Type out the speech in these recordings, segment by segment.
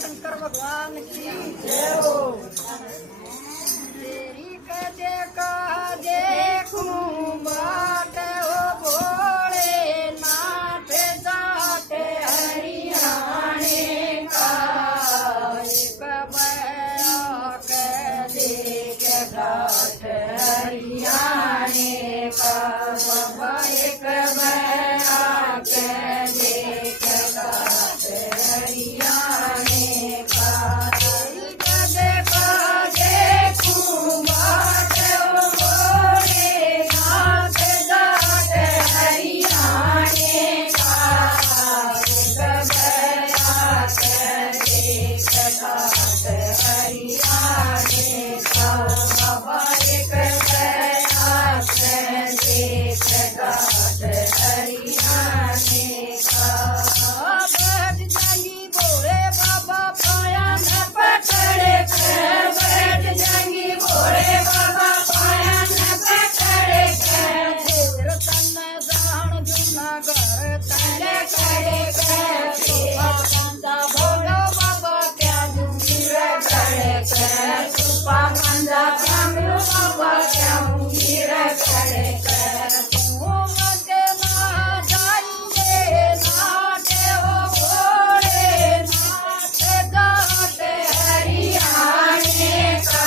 शंकर भगवान की जय हो। तेरी कदे का देखूं बाट हो भोले नाथ जाटे हरियाणे का एक बया के देख घाट हरियाणे का बाबा एक बया के देख घाट हरियाणे का तेरी कदे का देखूं बाट हो भोले नाथ जाटे हरियाणे का एक बया के देख घाट हरियाणे का बाबा एक बया के देख घाट हरियाणे का बैठ जाएंगी भोले बाबा पाया न पकड़े के बैठ जाएंगी भोले बाबा पाया न पकड़े के तेर तन जान जुना घर तले खड़े के सुपा कंदा भोलो बाबा क्या दूंगी रे खड़े के सुपा कंदा भोलो बाबा क्या दूंगी रे खड़े के मते ना जाइए नाटे हो भोले नाथ जाटे हरियाणे का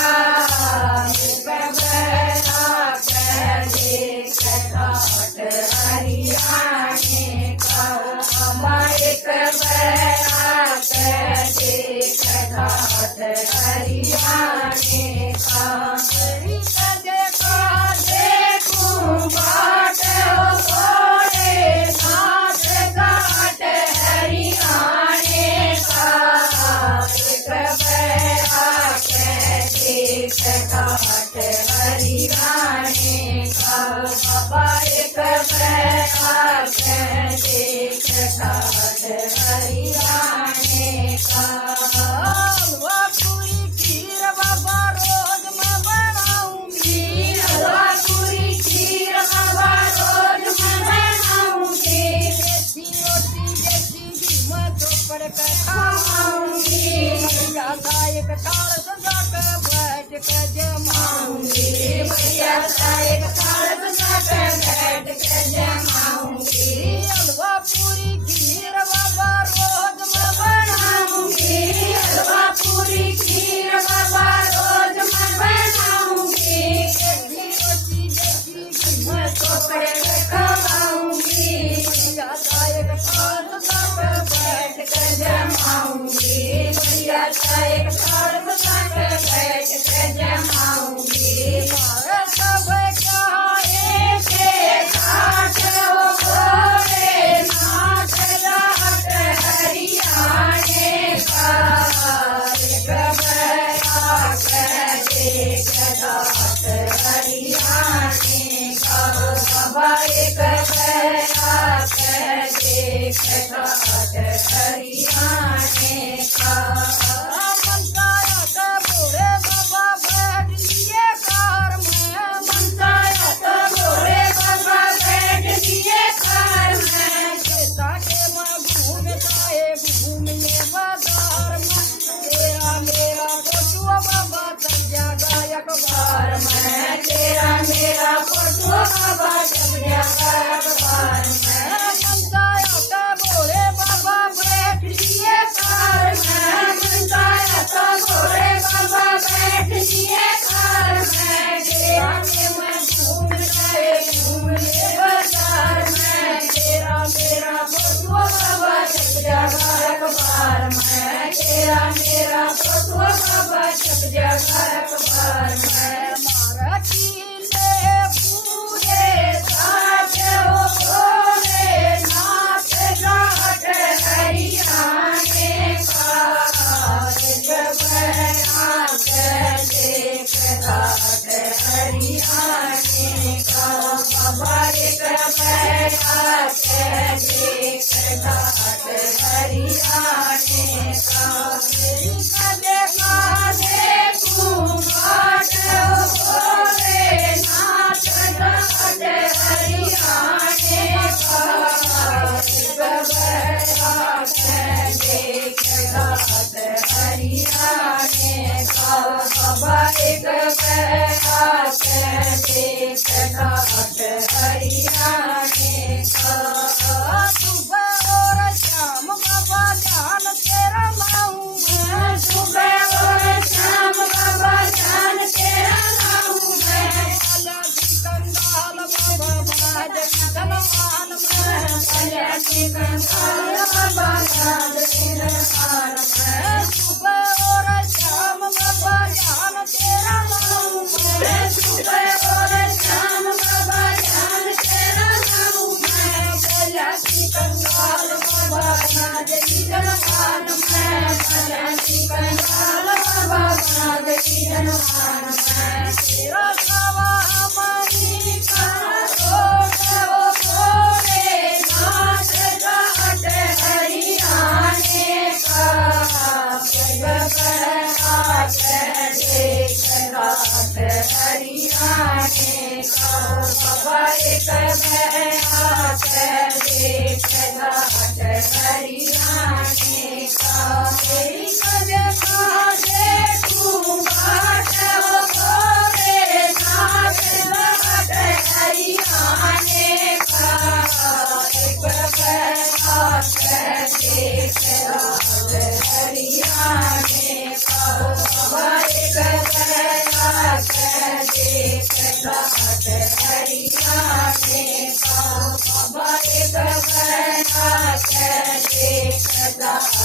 एक बया के देख घाट हरियाणे का बाबा एक बया के देख घाट हरियाणे का तेरी कदे का देखूं बाट हो भोले नाथ घाट हरियाणे का एक बया के देख घाट हरियाणे का बाबा एक बया के देख घाट हरियाणे का हलवा पूरी खीर बाबा रोज मैं बनाऊंगी हलवा पूरी खीर बाबा रोज मैं बनाऊंगी देसी रोटी देसी घी मैं चोपड़ कर खाऊंगी भैया का एक थाल सजा के बैठ के जमाऊंगी भैया का एक थाल सजा के बैठ के जमाऊंगी हलवा पूरी खीर बाबा रोज मैं बनाऊंगी हलवा पूरी खीर बाबा रोज मैं बनाऊंगी देसी रोटी देसी घी मैं चोपड़ के खवाऊंगी भैया का एक थाल सजा के बैठ के जमाऊंगी भैया का एक थाल सजा के बैठ के जमाऊंगी मारे सब कहाए के घाट हो भोले नाथ जाट हरियाणे का एक बया के देख घाट हरियाणे का बाबा एक बया के देख घाट हरियाणे का मनसाया का भोले बाबा बैठ लिए कार में मनसाया का भोले बाबा बैठ लिए कार में जैसा के मैं घूमताए घूमिए बाजार में तेरा मेरा फोटो बाबा चल जाएगा अखबार में तेरा मेरा फोटो बाबा चल जाएगा अखबार में मनसाया का भोले बाबा बैठ लिए कार में मनसाया का भोले बाबा बैठ लिए कार में तेरा में मैं घूम गए घूमने बाजार में तेरा मेरा फोटो बाबा छप जाएगा अखबार में तेरा मेरा फोटो बाबा छप जाएगा अखबार में मारा किले पूरे साथ हो देख घाट हरियाणे का सुबह और शाम बाबा ध्यान तेरा लाऊं मैं सुबह और शाम बाबा ध्यान तेरा लाऊं मैं भला की कंगाल बाबा बाज धनवान मैं भला की कंगाल बाबा बाज धनवान मैं सुबह और शाम बाबा ध्यान तेरा लाऊं मैं सुबह और शाम बाबा ध्यान तेरा लाऊं मैं भला की कंगाल बाबा बाज धनवान मैं भला की कंगाल बाबा बाज धनवान मैं तेरा सावा हमारी का ओ भोले नाथ घाट हरियाणे का घाट देख घाट हरियाणे का बाबा एक घाट देख घाट हरियाणे का तेरी कदमा देखूं घाट ओ भोले नाथ घाट हरियाणे का एक घाट देख घाट हरियाणे का बाबा एक घाट देख घाट हरियाणे का बाबा एक घाट देख घाट